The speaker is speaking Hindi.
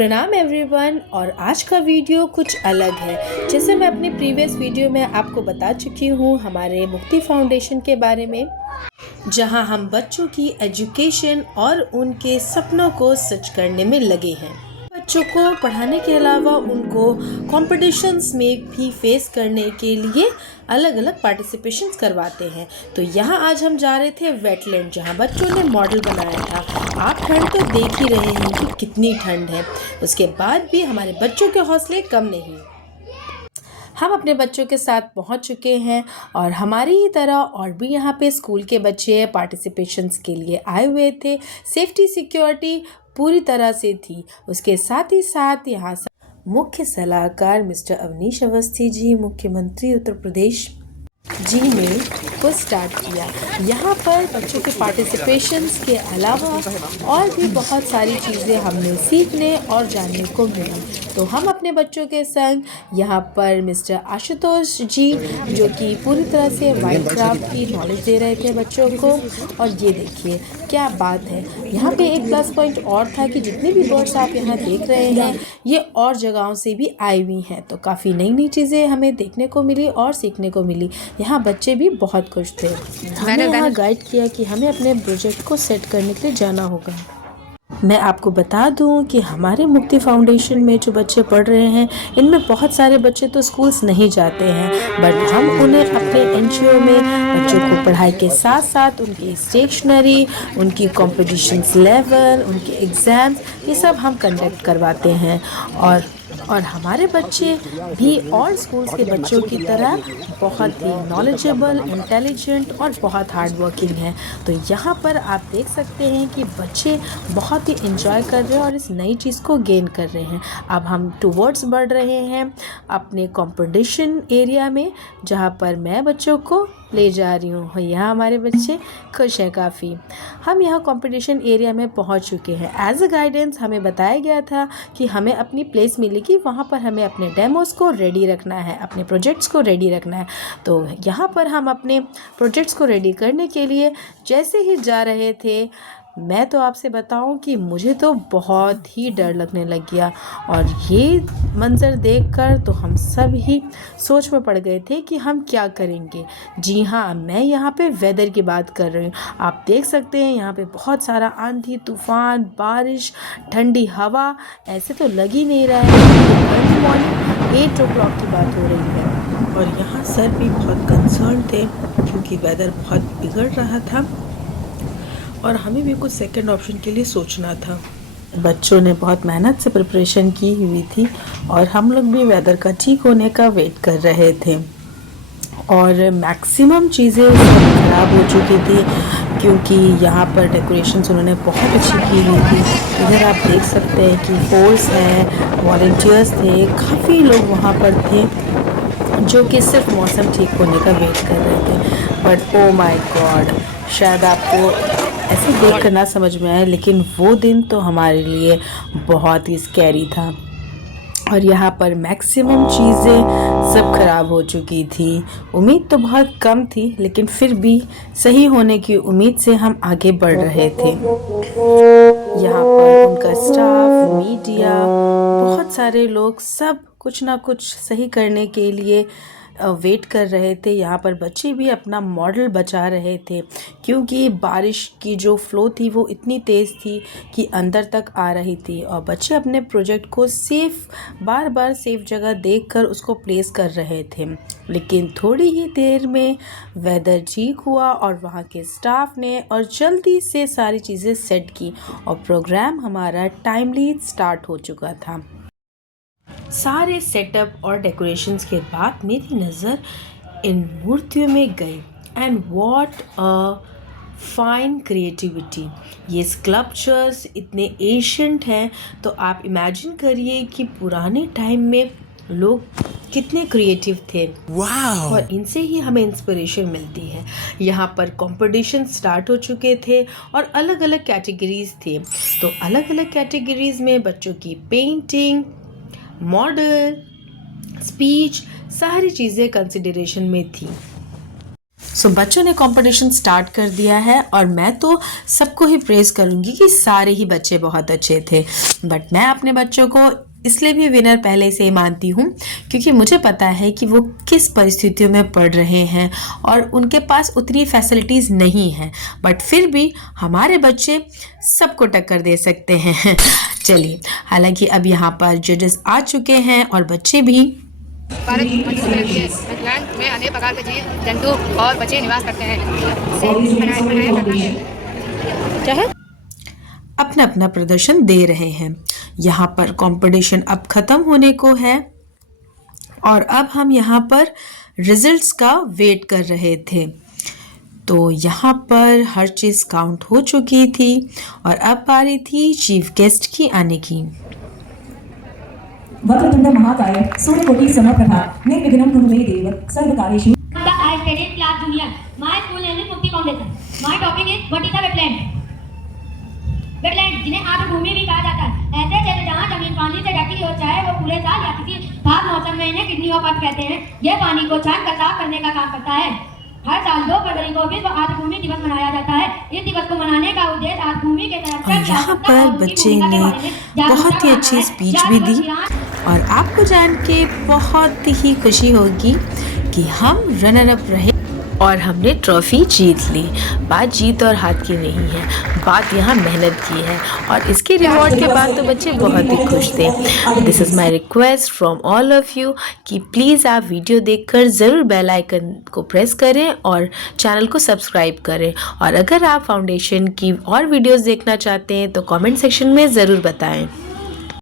प्रणाम एवरीवन। और आज का वीडियो कुछ अलग है। जैसे मैं अपने प्रीवियस वीडियो में आपको बता चुकी हूँ हमारे मुक्ति फाउंडेशन के बारे में, जहाँ हम बच्चों की एजुकेशन और उनके सपनों को सच करने में लगे हैं। बच्चों को पढ़ाने के अलावा उनको कॉम्पिटिशन्स में भी फेस करने के लिए अलग अलग पार्टिसिपेशंस करवाते हैं। तो यहाँ आज हम जा रहे थे वेटलैंड, जहाँ बच्चों ने मॉडल बनाया था। आप ठंड तो देख ही रहे हैं कि कितनी ठंड है, उसके बाद भी हमारे बच्चों के हौसले कम नहीं। हम अपने बच्चों के साथ पहुंच चुके हैं और हमारी ही तरह और भी यहाँ पे स्कूल के बच्चे पार्टिसिपेशंस के लिए आए हुए थे। सेफ्टी सिक्योरिटी पूरी तरह से थी। उसके साथ ही साथ यहाँ मुख्य सलाहकार मिस्टर अवनीश अवस्थी जी, मुख्यमंत्री उत्तर प्रदेश जी ने को स्टार्ट किया। यहाँ पर बच्चों के पार्टिसिपेशंस के अलावा और भी बहुत सारी चीज़ें हमने सीखने और जानने को मिली। तो हम अपने बच्चों के संग यहाँ पर मिस्टर आशुतोष जी, जो कि पूरी तरह से माइनक्राफ्ट की नॉलेज दे रहे थे बच्चों को। और ये देखिए क्या बात है, यहाँ पे एक प्लस पॉइंट और था कि जितने भी बर्ड्स आप यहाँ देख रहे हैं ये और जगहों से भी आई हुई हैं। तो काफ़ी नई नई चीज़ें हमें देखने को मिली और सीखने को मिली। यहाँ बच्चे भी बहुत खुश थे। मैंने यहाँ गाइड किया कि हमें अपने प्रोजेक्ट को सेट करने के लिए जाना होगा। मैं आपको बता दूं कि हमारे मुक्ति फाउंडेशन में जो बच्चे पढ़ रहे हैं, इनमें बहुत सारे बच्चे तो स्कूल्स नहीं जाते हैं, बट हम उन्हें अपने एनजीओ में बच्चों को पढ़ाई के साथ साथ उनकी स्टेशनरी, उनकी कॉम्पिटिशन्स लेवल, उनके एग्ज़ाम्स, ये सब हम कंडक्ट करवाते हैं। और हमारे बच्चे भी और स्कूल्स के बच्चों की तरह बहुत ही नॉलेजेबल, इंटेलिजेंट और बहुत हार्ड वर्किंग हैं। तो यहाँ पर आप देख सकते हैं कि बच्चे बहुत ही एंजॉय कर रहे हैं और इस नई चीज़ को गेन कर रहे हैं। अब हम टूवर्ड्स बढ़ रहे हैं अपने कंपटीशन एरिया में, जहाँ पर मैं बच्चों को ले जा रही हूँ। यहाँ हमारे बच्चे खुश हैं काफ़ी। हम यहाँ कंपटीशन एरिया में पहुँच चुके हैं। एज अ गाइडेंस हमें बताया गया था कि हमें अपनी प्लेस मिलेगी, वहाँ पर हमें अपने डेमोज़ को रेडी रखना है, अपने प्रोजेक्ट्स को रेडी रखना है। तो यहाँ पर हम अपने प्रोजेक्ट्स को रेडी करने के लिए जैसे ही जा रहे थे, मैं तो आपसे बताऊं कि मुझे तो बहुत ही डर लगने लग गया। और ये मंज़र देखकर तो हम सब ही सोच में पड़ गए थे कि हम क्या करेंगे। जी हाँ, मैं यहाँ पे वेदर की बात कर रही हूँ। आप देख सकते हैं यहाँ पे बहुत सारा आंधी तूफ़ान, बारिश, ठंडी हवा, ऐसे तो लग ही नहीं रहा है। अर्ली मॉर्निंग 8 o'clock की बात हो रही है और यहाँ सर भी बहुत कंसर्न थे क्योंकि वेदर बहुत बिगड़ रहा था और हमें भी कुछ सेकंड ऑप्शन के लिए सोचना था। बच्चों ने बहुत मेहनत से प्रिपरेशन की हुई थी और हम लोग भी वेदर का ठीक होने का वेट कर रहे थे। और मैक्सिमम चीज़ें सब ख़राब हो चुकी थी क्योंकि यहाँ पर डेकोरेशंस उन्होंने बहुत अच्छी की हुई थी। इधर आप देख सकते हैं कि फोर्स है, वॉलंटियर्स थे, काफ़ी लोग वहाँ पर थे जो कि सिर्फ मौसम ठीक होने का वेट कर रहे थे। बट ओ माय गॉड, शायद आपको ऐसे देख कर ना समझ में आए, लेकिन वो दिन तो हमारे लिए बहुत ही स्कैरी था। और यहाँ पर मैक्सिमम चीज़ें सब खराब हो चुकी थी। उम्मीद तो बहुत कम थी, लेकिन फिर भी सही होने की उम्मीद से हम आगे बढ़ रहे थे। यहाँ पर उनका स्टाफ, मीडिया, बहुत सारे लोग सब कुछ ना कुछ सही करने के लिए वेट कर रहे थे। यहाँ पर बच्चे भी अपना मॉडल बचा रहे थे क्योंकि बारिश की जो फ्लो थी वो इतनी तेज़ थी कि अंदर तक आ रही थी और बच्चे अपने प्रोजेक्ट को बार बार सेफ जगह देखकर उसको प्लेस कर रहे थे। लेकिन थोड़ी ही देर में वेदर ठीक हुआ और वहाँ के स्टाफ ने और जल्दी से सारी चीज़ें सेट की और प्रोग्राम हमारा टाइमली स्टार्ट हो चुका था। सारे सेटअप और डेकोरेशंस के बाद मेरी नज़र इन मूर्तियों में गई and what a fine creativity. ये स्कल्पचर्स इतने एशियंट हैं, तो आप इमेजिन करिए कि पुराने टाइम में लोग कितने क्रिएटिव थे। वाह! और इनसे ही हमें इंस्पिरेशन मिलती है। यहाँ पर कंपटीशन स्टार्ट हो चुके थे और अलग अलग कैटेगरीज थे। तो अलग अलग कैटेगरीज में बच्चों की पेंटिंग, मॉडल, स्पीच, सारी चीज़ें कंसिडरेशन में थी। सो बच्चों ने कंपटीशन स्टार्ट कर दिया है और मैं तो सबको ही प्रेज़ करूँगी कि सारे ही बच्चे बहुत अच्छे थे। बट मैं अपने बच्चों को इसलिए भी विनर पहले से ही मानती हूँ क्योंकि मुझे पता है कि वो किस परिस्थितियों में पढ़ रहे हैं और उनके पास उतनी फैसिलिटीज़ नहीं हैं, बट फिर भी हमारे बच्चे सबको टक्कर दे सकते हैं। चलिए, हालांकि अब यहाँ पर जजेस आ चुके हैं और बच्चे भी। भारत न्यूजीलैंड में अनेक प्रकार के जीव जंतु और बच्चे निवास करते हैं। अपना अपना प्रदर्शन दे रहे हैं। यहाँ पर कंपटीशन अब ख़त्म होने को है और अब हम यहाँ पर रिजल्ट्स का वेट कर रहे थे। तो यहाँ पर हर चीज़ काउंट हो चुकी थी और अब बारी थी चीफ गेस्ट की आने की। वक्रतुंड महाकाय सूर्यकोटि समप्रभा निर्विघ्नं कुरु मे देव सर्वकार्येषु। I studied class junior. My school name is Mukti Foundation. My topic is what is the wetland? Wetland जिन्हें आर्द्रभूमि भी कहा जाता है ऐसे क्षेत्र जहाँ जमीन पानी से ढकी हो, चाहे वो पूरे साल या किसी खास मौसम में इन्हें किडनी ऑफ अर्थ कहते हैं। यह पानी को छान कर साफ करने का काम करता है। हर साल 2 फरवरी को विश्व आर्द्रभूमि दिवस मनाया जाता है। इस दिवस को मनाने का उद्देश्य आर्द्रभूमि के संरक्षण यहाँ पर बच्चे ने बहुत ही अच्छी स्पीच भी दी और आपको जान के बहुत ही खुशी होगी कि हम रनर अप रहे और हमने ट्रॉफी जीत ली। बात जीत और हाथ की नहीं है, बात यहाँ मेहनत की है और इसके रिवॉर्ड के बाद तो बच्चे बहुत ही खुश थे। This is my request from all of you कि प्लीज़ आप वीडियो देखकर ज़रूर बेल आइकन को प्रेस करें और चैनल को सब्सक्राइब करें। और अगर आप फाउंडेशन की और वीडियोज़ देखना चाहते हैं तो कमेंट सेक्शन में ज़रूर बताएं।